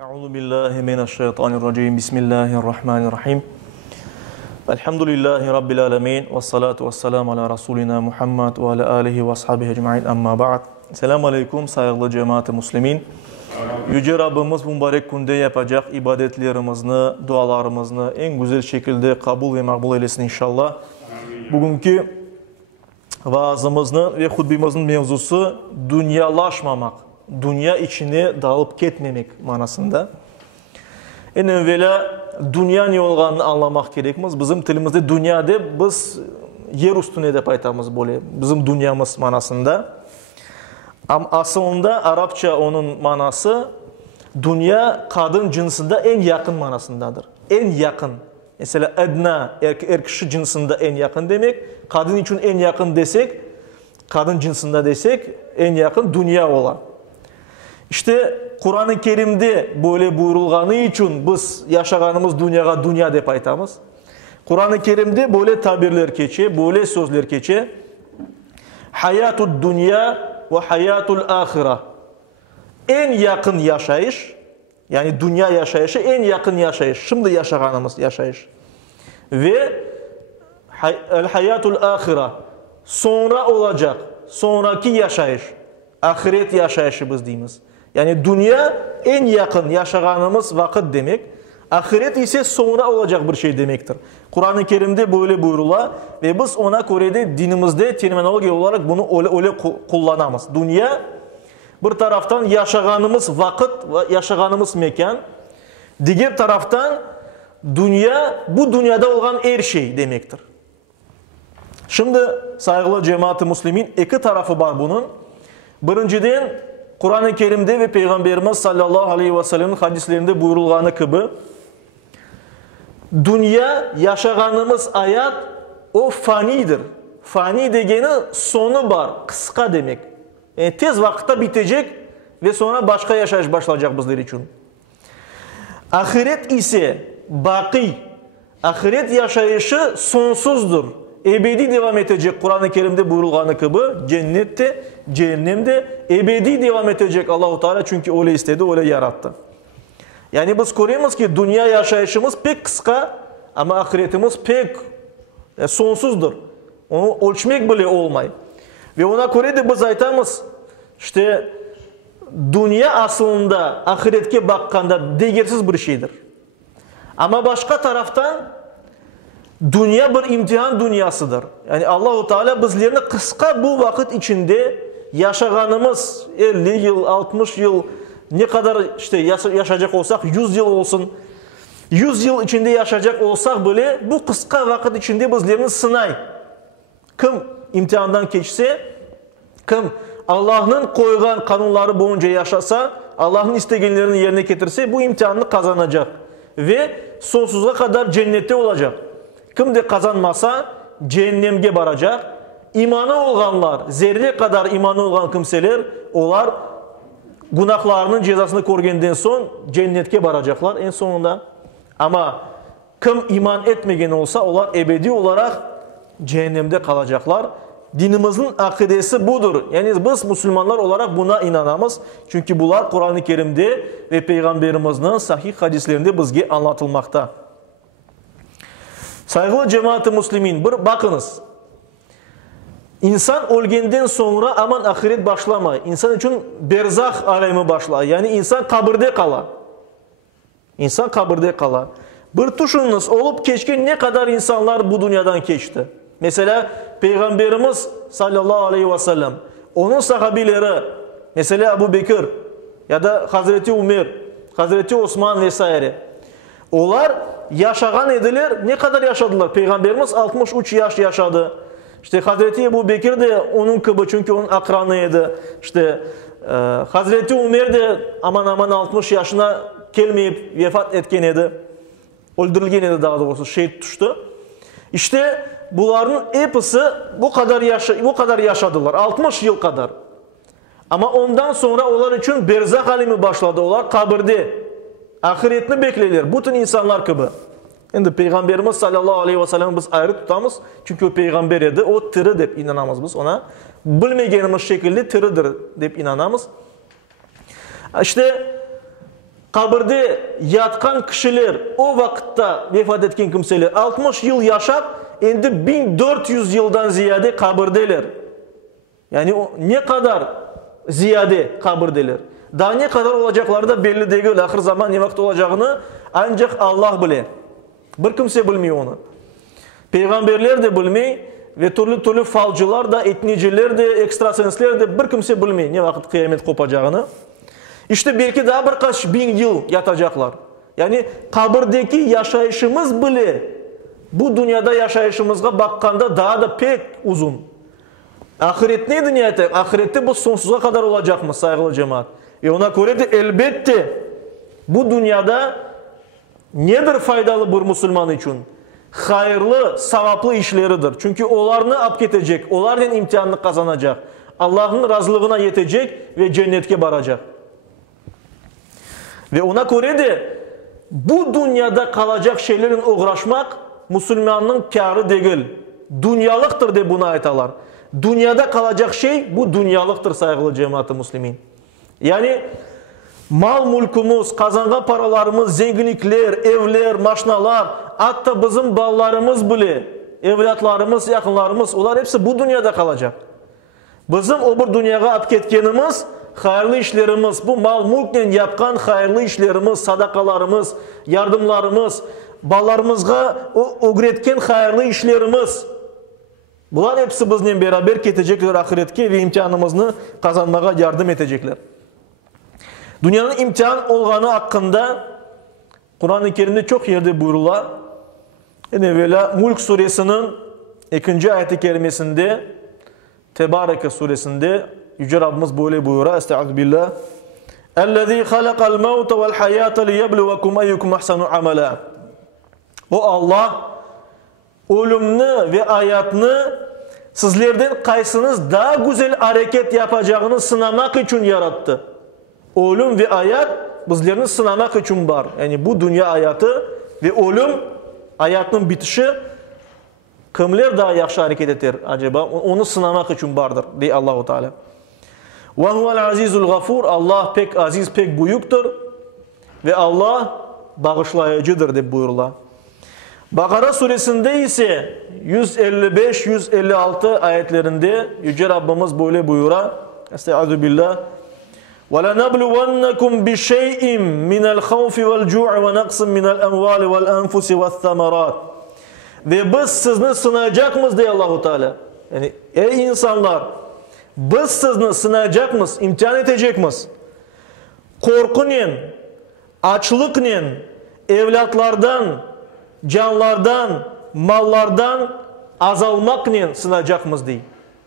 Euzu billahi mineşşeytanirracim. Bismillahirrahmanirrahim. Elhamdülillahi rabbil alamin ve salatu vesselam ala rasulina Muhammed ve ala alihi ve ashabihi ecmaîn. Amma ba'd. Selamun aleyküm sayılı cemaat-i muslimin. Yüce Rabbimiz mübarek günde yapacak ibadetlerimizni, dualarımızı en güzel şekilde kabul ve makbul eylesin inşallah. Bugünkü vaazımızın ve hutbemizin mevzusu dünyalaşmamak. Dünya içine dalıp ketmemek manasında. En evvela dünya ne olganını anlamak gerekmez. Bizim tilimizde dünya de biz yer üstüne de paytamız böyle. Bizim dünyamız manasında. Ama aslında Arapça onun manası dünya kadın cinsinde en yakın manasındadır. En yakın. Mesela edna erkek cinsinde en yakın demek. Kadın için en yakın desek, kadın cinsinde desek en yakın dünya olan. İşte Kur'an-ı Kerim'de böyle buyurulganı için biz yaşaganımız dünyaya dünya dep aytamız. Kur'an-ı Kerim'de böyle tabirler keçe, böyle sözler keçe. Hayatud dünya ve hayatul ahira. En yakın yaşayış, yani dünya yaşayışı en yakın yaşayış. Şimdi yaşaganımız yaşayış. Ve hayatul ahira. Sonra olacak, sonraki yaşayış. Ahiret yaşayışı biz deyimiz. Yani dünya en yakın yaşaganımız vakit demek. Ahiret ise sonra olacak bir şey demektir. Kur'an-ı Kerim'de böyle buyrula ve biz ona göre de dinimizde terminoloji olarak bunu öyle kullanamız. Dünya bir taraftan yaşaganımız vakit ve yaşaganımız mekan. Diğer taraftan dünya bu dünyada olan her şey demektir. Şimdi saygılı cemaat-i muslimin iki tarafı var bunun. Birinciden Kur'an-ı Kerim'de ve Peygamberimiz sallallahu aleyhi ve sellem'in hadislerinde buyurulganı gibi dünya yaşaganımız hayat o fanidir. Fani degeni sonu var, kısa demek. Yani tez vakitte bitecek ve sonra başka yaşayış başlayacak bizler için. Ahiret ise baki. Ahiret yaşayışı sonsuzdur. Ebedi devam edecek Kur'an-ı Kerim'de buyurulganı gibi cennette, cehennemde ebedi devam edecek Allah-u Teala çünkü öyle istedi, öyle yarattı. Yani biz görüyoruz ki dünya yaşayışımız pek kısa ama ahiretimiz pek sonsuzdur. Onu ölçmek bile olmay. Ve ona göre de biz aytamız işte dünya aslında ahiretke bakkanda değersiz bir şeydir. Ama başka taraftan dünya bir imtihan dünyasıdır. Yani Allah-u Teala bizlerini kısa bu vakit içinde yaşaganımız 50 yıl, 60 yıl ne kadar işte yaşayacak olsak 100 yıl olsun. 100 yıl içinde yaşayacak olsak böyle bu kısa vakit içinde bizlerini sınay. Kim imtihandan geçse, kim Allah'ın koygan kanunları boyunca yaşasa, Allah'ın istegenlerini yerine getirse bu imtihanını kazanacak. Ve sonsuza kadar cennette olacak. Kim de kazanmasa cehennemge baracak. İmanı olanlar, zerre kadar imanı olan kimseler, onlar günahlarının cezasını görgenden son cennetke baracaklar en sonunda. Ama kim iman etmegen olsa, onlar ebedi olarak cehennemde kalacaklar. Dinimizin akidesi budur. Yani biz Müslümanlar olarak buna inanamız. Çünkü bunlar Kur'an-ı Kerim'de ve Peygamberimizin sahih hadislerinde bizge anlatılmakta. Saygılı cemaat-i muslimin, bir bakınız. İnsan ölgenden sonra aman ahiret başlamay. İnsan için berzah alemi başlay. Yani insan kabirde kala. İnsan kabirde kala. Bir düşününüz olup geçken ne kadar insanlar bu dünyadan geçti. Mesela Peygamberimiz sallallahu aleyhi ve sellem, onun sahabileri, mesela Ebu Bekir ya da Hazreti Ömer, Hazreti Osman vesaire. Onlar yaşagan ediler. Ne kadar yaşadılar? Peygamberimiz 63 yaş yaşadı. İşte Hazreti Ebu Bekir de onun gibi çünkü onun akranıydı. İşte Hazreti Ömer de aman aman 60 yaşına gelmeyip vefat etken idi. Öldürülgen idi daha doğrusu. Şehit düştü. İşte bunların hepsi bu kadar yaşadılar. 60 yıl kadar. Ama ondan sonra onlar için berzah alemi başladı. Onlar kabirde. Ahiretini beklerler. Bütün insanlar gibi. Şimdi Peygamberimiz sallallahu aleyhi ve sellem biz ayrı tutamız. Çünkü o peygamber edi. O tiri dep inanamız biz ona. Bilmegenimiz şekilde tiridir dep inanamız. İşte kabirde yatkan kişiler, o vakitte vefat etken kimseler 60 yıl yaşap, endi 1400 yıldan ziyade kabirdeler. Yani ne kadar ziyade kabirdeler. Daha ne kadar olacakları da belli değil. Ahir zaman ne vakit olacağını ancak Allah bilir. Bir kimse bilmiyor onu. Peygamberler de bilmiyor ve türlü falcılar da, etniciler de, ekstrasensler de bir kimse bilmiyor ne vakit kıyamet kopacağını. İşte belki daha birkaç bin yıl yatacaklar. Yani kabirdeki yaşayışımız bile bu dünyada yaşayışımızga bakkanda daha da pek uzun. Ahiret ne dünyada? Ahirette bu sonsuza kadar olacak mı saygılı cemaat? Ve ona göre de elbette bu dünyada nedir faydalı bir Müslüman için? Hayırlı, savaplı işleridir. Çünkü onlarını apketecek, onlardan imtihanını kazanacak. Allah'ın razılığına yetecek ve cennetke varacak. Ve ona göre de bu dünyada kalacak şeylerin uğraşmak Müslümanın kârı değil. Dünyalıktır de buna aytalar. Dünyada kalacak şey bu dünyalıktır saygılı cemaat-i Müslümin. Yani mal mülkümüz, kazangan paralarımız, zenginlikler, evler, maşinalar, hatta bizim ballarımız bile, evlatlarımız, yakınlarımız, onlar hepsi bu dünyada kalacak. Bizim o bir dünyaya alıp ketkenimiz, hayırlı işlerimiz, bu mal mülkle yapkan hayırlı işlerimiz, sadakalarımız, yardımlarımız, ballarımızga öğretken hayırlı işlerimiz, bunlar hepsi bizimle beraber ketecekler ahiretke ve imtihanımızı kazanmaya yardım edecekler. Dünyanın imtihan olğanı hakkında Kur'an-ı Kerim'de çok yerde buyurulur. Evvela Mulk suresinin 2. ayet-i kerimesinde, Tebareke suresinde Yüce Rabbimiz böyle buyurur. Estağfirullah. اَلَّذ۪ي خَلَقَ الْمَوْتَ وَالْحَيَاةَ لِيَبْلُوَكُمْ اَيُّكُمْ اَحْسَنُ عَمَلًا. O Allah ölümünü ve hayatını sizlerden kaysınız daha güzel hareket yapacağını sınamak için yarattı. Ölüm ve hayat bizlerini sınamak için var. Yani bu dünya hayatı ve ölüm hayatının bitişi kimler daha yaxşı hareket eder acaba? Onu sınamak için vardır diye Allah-u Teala. Ve huvel azizul gafur. Allah pek aziz, pek büyüktür ve Allah bağışlayıcıdır diye buyururlar. Bakara suresinde ise 155-156 ayetlerinde Yüce Rabbimiz böyle buyurur. Estağfirullah. وَلَنَبْلُوَنَّكُمْ بِشَيْءٍ مِنَ الْخَوْفِ وَالْجُوعِ وَنَقْصٍ مِنَ الْأَمْوَالِ وَالْأَنْفُسِ وَالثَّمَرَاتِ. Ve biz sizni sınayacakmız diye Allah-u Teala. Yani ey insanlar, biz sizni sınayacakmız, imtihan edecekmiz. Korkunun, açlıkla, evlatlardan, canlardan, mallardan azalmakla sınayacakmız diye.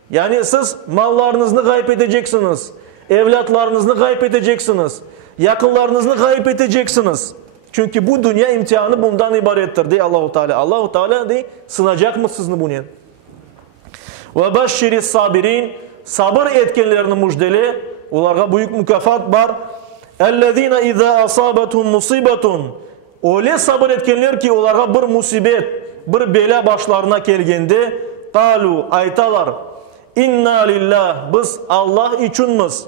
Yani siz mallarınızı kaybedeceksiniz. Evlatlarınızı kaybedeceksiniz. Yakınlarınızı kaybedeceksiniz. Çünkü bu dünya imtihanı bundan ibarettir diye Allah-u Teala. Allah-u Teala diye sınayacak mı sizni bunu? Ve başşiris sabirin, sabır etkenlerini müjdeli, onlara büyük mükafat var. Ellezine izâ asâbethum musibetun. Öyle sabır etkenler ki onlara bir musibet, bir bela başlarına gelgende, qalu aytalar, inna lillah, biz Allah içinmiz,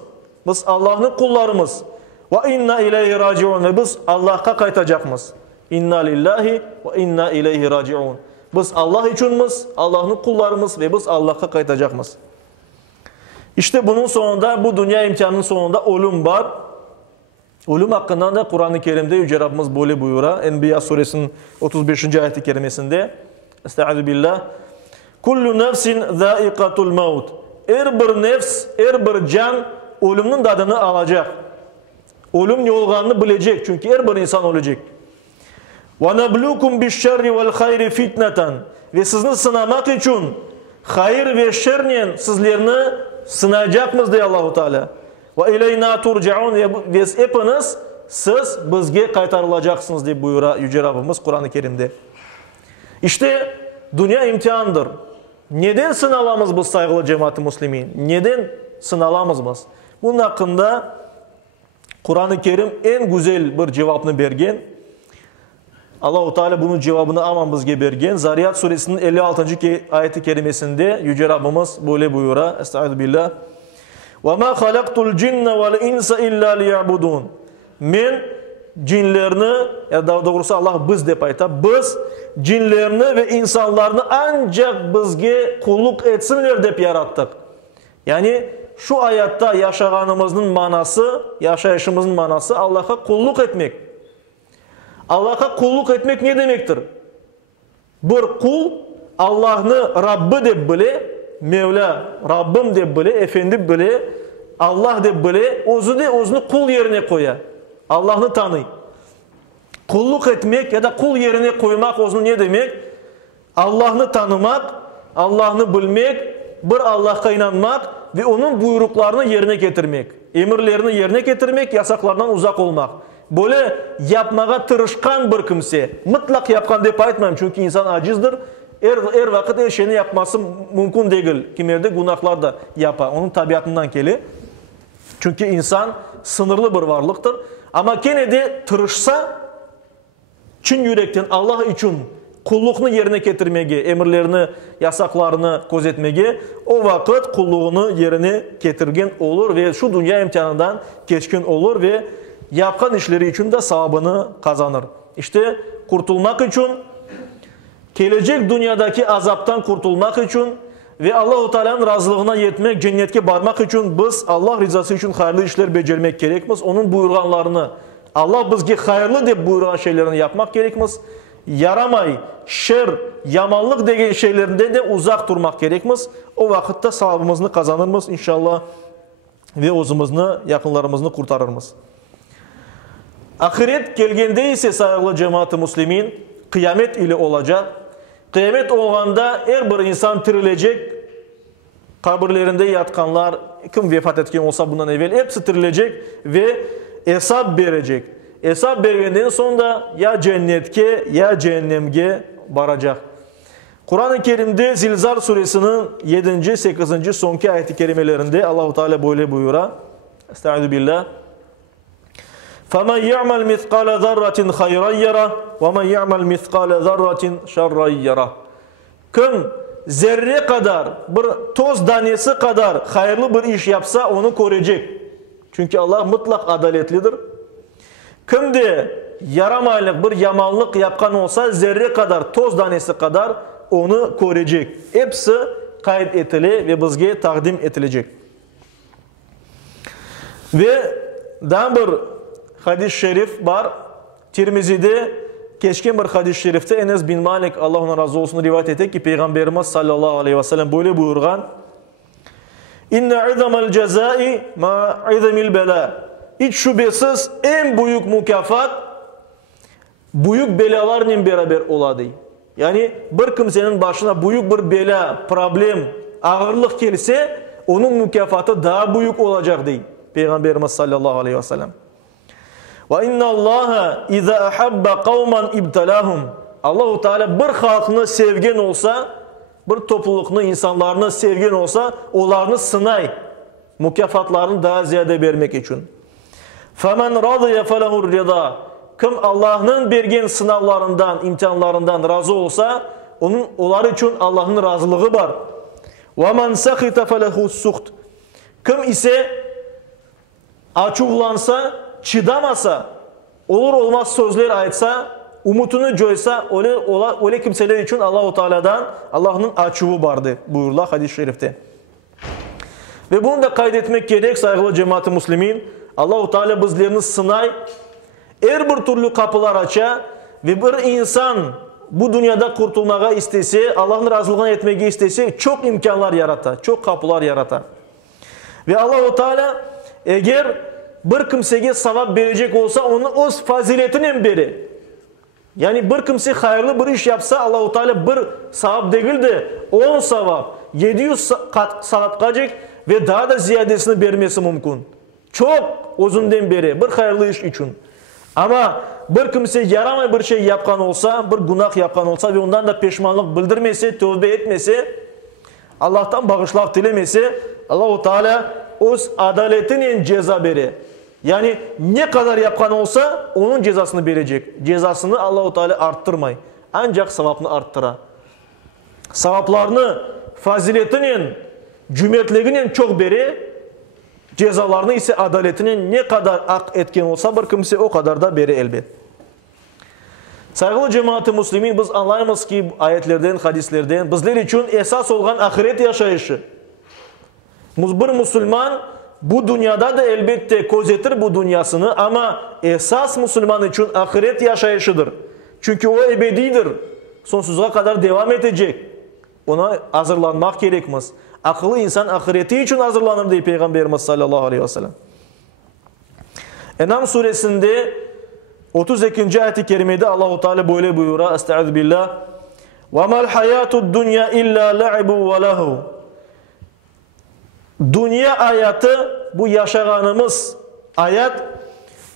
biz Allah'ın kullarımız. Ve inna ileyhi raciun, ve biz Allah'a kaytacakmız. İnna lillahi ve inna ileyhi raciun. Biz Allah içinmiz, Allah'ın kullarımız ve biz Allah'a kaytacakmız. İşte bunun sonunda, bu dünya imtihanının sonunda ölüm var. Ölüm hakkında da Kur'an-ı Kerim'de Yüce Rabbimiz böyle buyuruyor. Enbiya suresinin 35. ayet-i kerimesinde. Estağfirullah. Kullu nefsin zâikatul maut. Her bir nefs, her bir can ölümün tadını alacak. Ölüm ne olacağını bilecek. Çünkü her bir insan olacak. وَنَبْلُوكُمْ بِالشَّرِّ وَالْخَيْرِ فِتْنَةً. Ve sizni sınamak için hayır ve şerle sizlerini sınayacakmız diye Allah-u Teala. وَاِلَيْنَا تُرْجَعُونَ. Ve hepiniz siz bizge kaytarılacaksınız diye buyuruyor Yüce Rabbimiz Kur'an-ı Kerim'de. İşte dünya imtihandır. Neden sınavamız biz saygılı cemaat-i Müslümin? Neden sınavamız biz? Bunun hakkında Kur'an-ı Kerim en güzel bir cevabını bergen. Allah-u Teala bunun cevabını aman bizge bergen. Zariyat suresinin 56. ayeti kerimesinde Yüce Rabbimiz böyle buyuruyor. Estağfirullah. وَمَا خَلَقْتُ الْجِنَّ وَالْاِنْسَ اِلَّا لِيَعْبُدُونَ. Men cinlerini, ya daha doğrusu Allah biz dep ayta, biz cinlerini ve insanlarını ancak bizge kulluk etsinler dep yarattık. Yani şu hayatta yaşaganımızın manası, yaşayışımızın manası Allah'a kulluk etmek. Allah'a kulluk etmek ne demektir? Bir kul Allah'ını Rabbi dep bile, Mevla Rabbim dep bile, Efendi bile, Allah dep bile, özünü kul yerine koya. Allah'ını tanıy. Kulluk etmek ya da kul yerine koymak özünü ne demek? Allah'ını tanımak, Allah'ını bilmek, bir Allah'a inanmak ve onun buyruklarını yerine getirmek. Emirlerini yerine getirmek, yasaklardan uzak olmak. Böyle yapmağa tırışkan bir kimse, mutlak yapkan dep aytmayım çünkü insan acizdir. Her vakit her şeyini yapması mümkün değil. Kimlerde günahlar da yapar. Onun tabiatından geliyor. Çünkü insan sınırlı bir varlıktır. Ama gene de tırışsa, çin yürekten Allah için kullukunu yerine getirmeye, emirlerini, yasaklarını gözetmeye, o vakit kulluğunu yerine getirgen olur ve şu dünya imtihanından geçkin olur ve yapkan işleri için de savabını kazanır. İşte kurtulmak için, gelecek dünyadaki azaptan kurtulmak için ve Allah-u Teala'nın razılığına yetmek, cennetke varmak için biz Allah rızası için hayırlı işler becermek gerekmez. Onun buyurganlarını, Allah bizge hayırlı deyip buyurgan şeylerini yapmak gerekmez. Yaramay, şer, yamanlık degen şeylerinde de uzak durmak gerekmez. O vakitte savabımızı kazanırmız inşallah ve özümüzü, yakınlarımızı kurtarırmız. Ahiret gelgende ise sayılı cemaat-i muslimin kıyamet ile olacak. Kıyamet olganda her bir insan tirilecek. Kabirlerinde yatkanlar, kim vefat etken olsa bundan evvel hepsi tirilecek ve hesap verecek. Hesap vergenden sonra ya cennetke ya cehennemge varacak. Kur'an-ı Kerim'de Zilzal suresinin 7. 8. sonki ayet-i kerimelerinde Allah-u Teala böyle buyuruyor. Estaizu billah. فَمَنْ يَعْمَلْ مِثْقَالَ ذَرَّةٍ خَيْرًا يَرَهُ وَمَنْ يَعْمَلْ مِثْقَالَ ذَرَّةٍ شَرًّا يَرَهُ. Kim zerre kadar, bir toz tanesi kadar hayırlı bir iş yapsa onu koruyacak. Çünkü Allah mutlak adaletlidir. Kim de yaramaylık bir yamanlık yapkan olsa zerre kadar, toz tanesi kadar onu koruyacak. Hepsi kayıt etili ve bizge takdim edilecek. Ve daha bir hadis-i şerif var. Tirmizi'de geçkin bir hadis-i şerifte Enes bin Malik Allah ona razı olsun rivayet etti ki Peygamberimiz sallallahu aleyhi ve sellem böyle buyurgan. İnne izamel cezai ma izamil bela. Hiç şüphesiz en büyük mükafat büyük belalarla beraber oladı. Yani bir kimsenin başına büyük bir bela, problem, ağırlık gelse onun mükafatı daha büyük olacak diye Peygamberimiz sallallahu aleyhi ve sellem. Ve inna Allaha iza ahabba kavman ibtalahum. Allahu Teala bir halkını sevgen olsa, bir toplulukunu, insanlarını sevgen olsa, onlarını sınay, mükafatlarını daha ziyade vermek için. Femen radiye felehur rida. Kim Allah'ın bergen sınavlarından, imtihanlarından razı olsa, onlar için Allah'ın razılığı var. Ve men sakhita felehus suht. Kim ise açıklansa, çıdamasa, olur olmaz sözler aytsa, umutunu coysa, öyle kimseler için Allah-u Teala'dan Allah'ın açığı vardı buyurlar hadis-i şerifte. Ve bunu da kaydetmek gerek saygılı cemaat-i muslimin. Allah-u Teala bizlerini sınay, her bir türlü kapılar aça ve bir insan bu dünyada kurtulmaya istese, Allah'ın razılığına etmeye istese çok imkanlar yarata, çok kapılar yarata. Ve Allah-u Teala eğer bir kimseye sevap verecek olsa onun öz faziletinin biri. Yani bir kimse hayırlı bir iş yapsa Allah-u Teala bir sevap değil de 10 sevap, 700 sevap kalacak ve daha da ziyadesini vermesi mümkün. Çok uzundan beri bir hayırlı iş için. Ama bir kimse yaramay bir şey yapkan olsa, bir günah yapkan olsa ve ondan da pişmanlık bildirmese, tövbe etmese, Allah'tan bağışlak dilemese, Allah-u Teala öz adaletinin ceza verir. Yani ne kadar yapkan olsa onun cezasını verecek. Cezasını Allah-u Teala arttırmay. Ancak sevapını arttıra. Sevaplarını faziletinin, cömertliğinin çok beri cezalarını ise adaletinin ne kadar ak etken olsa bir kimse o kadar da beri elbet. Saygılı cemaat-i muslimin, biz anlayımız ki ayetlerden, hadislerden bizler için esas olan ahiret yaşayışı. Bir Müslüman bu dünyada da elbette gözetir bu dünyasını, ama esas Müslüman için ahiret yaşayışıdır. Çünkü o ebedidir. Sonsuza kadar devam edecek. Ona hazırlanmak gerekmez. Akıllı insan ahireti için hazırlanır diye Peygamberimiz sallallahu aleyhi ve sellem. En'am suresinde 32. ayet-i kerimede Allah-u Teala böyle buyuruyor. Estaizu billah. وَمَا الْحَيَاتُ الدُّنْيَا إِلَّا لَعِبُ وَلَهُ. Dünya hayatı, bu yaşaganımız hayat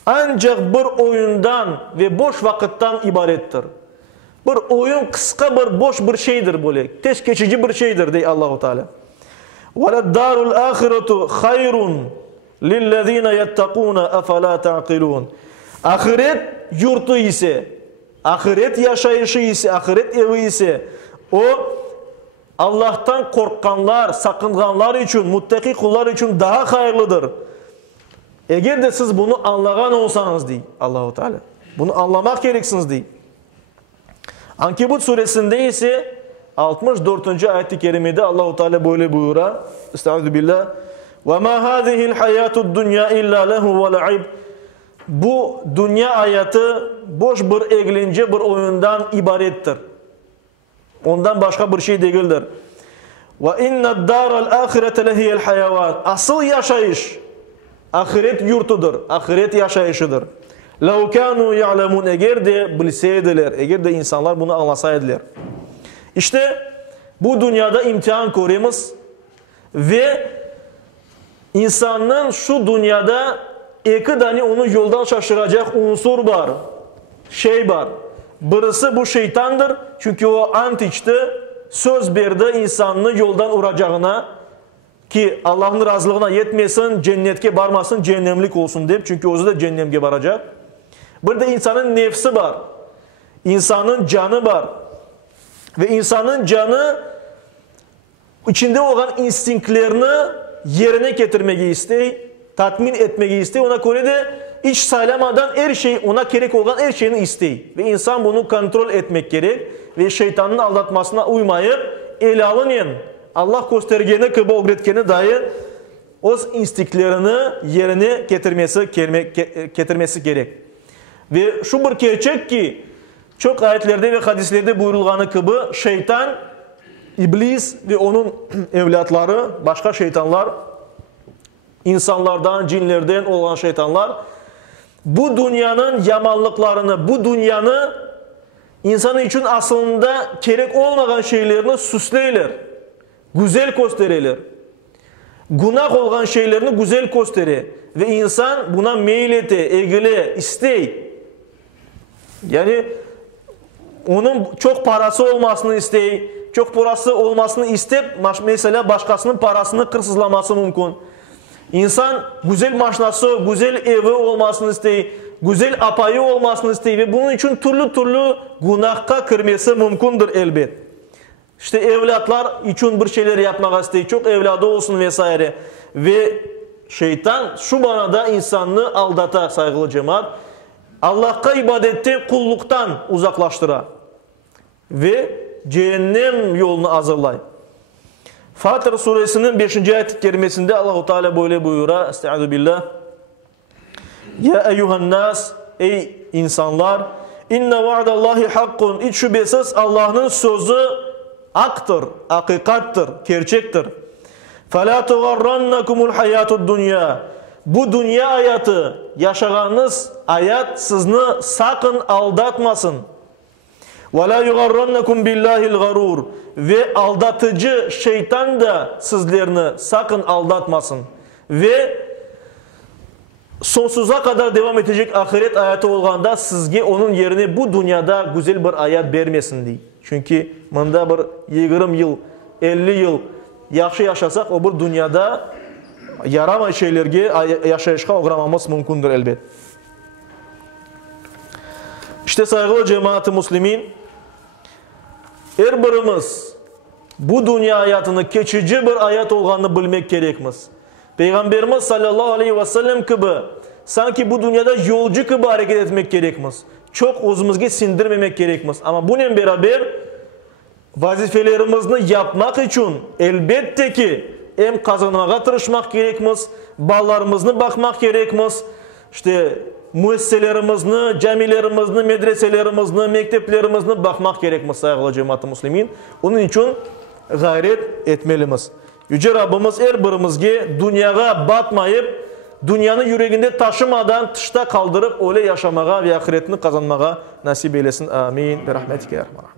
ancak bir oyundan ve boş vakitten ibarettir. Bir oyun kısa bir boş bir şeydir böyle. Tez geçici bir şeydir diye Allah-u Teala. وَلَدَّارُ الْآخِرَةُ خَيْرٌ لِلَّذ۪ينَ يَتَّقُونَ اَفَلَا تَعْقِلُونَ. Ahiret yurtu ise, ahiret yaşayışı ise, ahiret evi ise o Allah'tan korkanlar, sakınganlar için, muttaki kullar için daha hayırlıdır. Eğer de siz bunu anlayan olsanız diye Allah-u Teala. Bunu anlamak gereksiniz diye. Ankebut suresinde ise 64. ayet-i kerimede Allah-u Teala böyle buyuruyor. Estaizu billah. وَمَا هَذِهِ الْحَيَاتُ الدُّنْيَا إِلَّا لَهُ وَلَعِبْ. Bu dünya hayatı boş bir eğlence, bir oyundan ibarettir. Ondan başka bir şey değildir. وَاِنَّ الدَّارَ الْآخِرَةَ لَهِيَ الْحَيَوَانِ. Asıl yaşayış ahiret yurtudur, ahiret yaşayışıdır. لَوْ كَانُوا يَعْلَمُونَ. Eğer de bilseydiler, eğer de insanlar bunu anlasaydılar. İşte bu dünyada imtihan koruyoruz ve insanın şu dünyada iki tane onu yoldan şaşıracak unsur var, şey var. Birisi bu şeytandır, çünkü o ant içti, söz verdi insanını yoldan uracağına, ki Allah'ın razılığına yetmesin, cennetke varmasın, cehennemlik olsun deyip, çünkü o da cehennemge varacak. Bir de insanın nefsi var, insanın canı var ve insanın canı içinde olan instinktlerini yerine getirmeyi istiyor, tatmin etmeyi istiyor. Ona göre de hiç saylamadan her şey, ona gerek olan her şeyini istiyor. Ve insan bunu kontrol etmek gerek ve şeytanın aldatmasına uymayıp ele alının. Allah göstergeni kıba öğretkeni dair o instinktlerini yerine getirmesi gerek. Ve şu bir gerçek ki çok ayetlerde ve hadislerde buyurulganı kıbı şeytan, iblis ve onun evlatları, başka şeytanlar, insanlardan, cinlerden olan şeytanlar bu dünyanın yamanlıklarını, bu dünyanın insanı için aslında gerek olmayan şeylerini süsleyler, güzel gösterirler. Günah olan şeylerini güzel gösterir ve insan buna meyil ete, ilgili, istey. Yani onun çok parası olmasını istey, çok parası olmasını istep, mesela başkasının parasını hırsızlaması mümkün. İnsan güzel maşnası, güzel evi olmasını istey, güzel apayı olmasını istey ve bunun için türlü günahka kırması mümkündür elbet. İşte evlatlar için bir şeyler yapmak istey, çok evladı olsun vesaire. Ve şeytan şu manada insanını aldata saygılı cemaat. Allah'a ibadette kulluktan uzaklaştıra ve cehennem yolunu hazırlay. Fatır suresinin 5. ayet-i kerimesinde Allah-u Teala böyle buyuruyor. Estaizu billah. Ya eyyuhan nas, ey insanlar, inne va'dallahi hakkun. Hiç şüphesiz Allah'ın sözü aktır, hakikattır, gerçektir. فَلَا تُغَرَّنَّكُمُ الْحَيَاتُ الدُّنْيَا. Bu dünya hayatı, yaşadığınız hayat sizni sakın aldatmasın. وَلَا يُغَرَّنَّكُمْ بِاللّٰهِ الْغَرُورِ. Ve aldatıcı şeytan da sizlerini sakın aldatmasın. Ve sonsuza kadar devam edecek ahiret hayatı olganda sizge onun yerine bu dünyada güzel bir hayat vermesin diye. Çünkü bunda bir 20 yıl, 50 yıl yaxşı yaşasak o bir dünyada yaramay şeylerge yaşayışka uğramamız mümkündür elbet. İşte saygılı cemaat-i muslimin, her birimiz bu dünya hayatını geçici bir hayat olganını bilmek gerekmez. Peygamberimiz sallallahu aleyhi ve sellem gibi sanki bu dünyada yolcu gibi hareket etmek gerekmez. Çok özümüzge sindirmemek gerekmez. Ama bununla beraber vazifelerimizni yapmak için elbette ki hem kazanmağa tırışmak gerekmez, ballarımızı bakmak gerekmez, işte müesseselerimizni, camilerimizni, medreselerimizni, mekteplerimizni bakmak gerekmez saygılı cemaat-i muslimin. Onun için gayret etmelimiz. Yüce Rabbimiz her birimizge dünyaya batmayıp, dünyanın yüreğinde taşımadan tışta kaldırıp öyle yaşamağa ve ahiretini kazanmağa nasip eylesin. Amin. Ve rahmetike ya Rahman.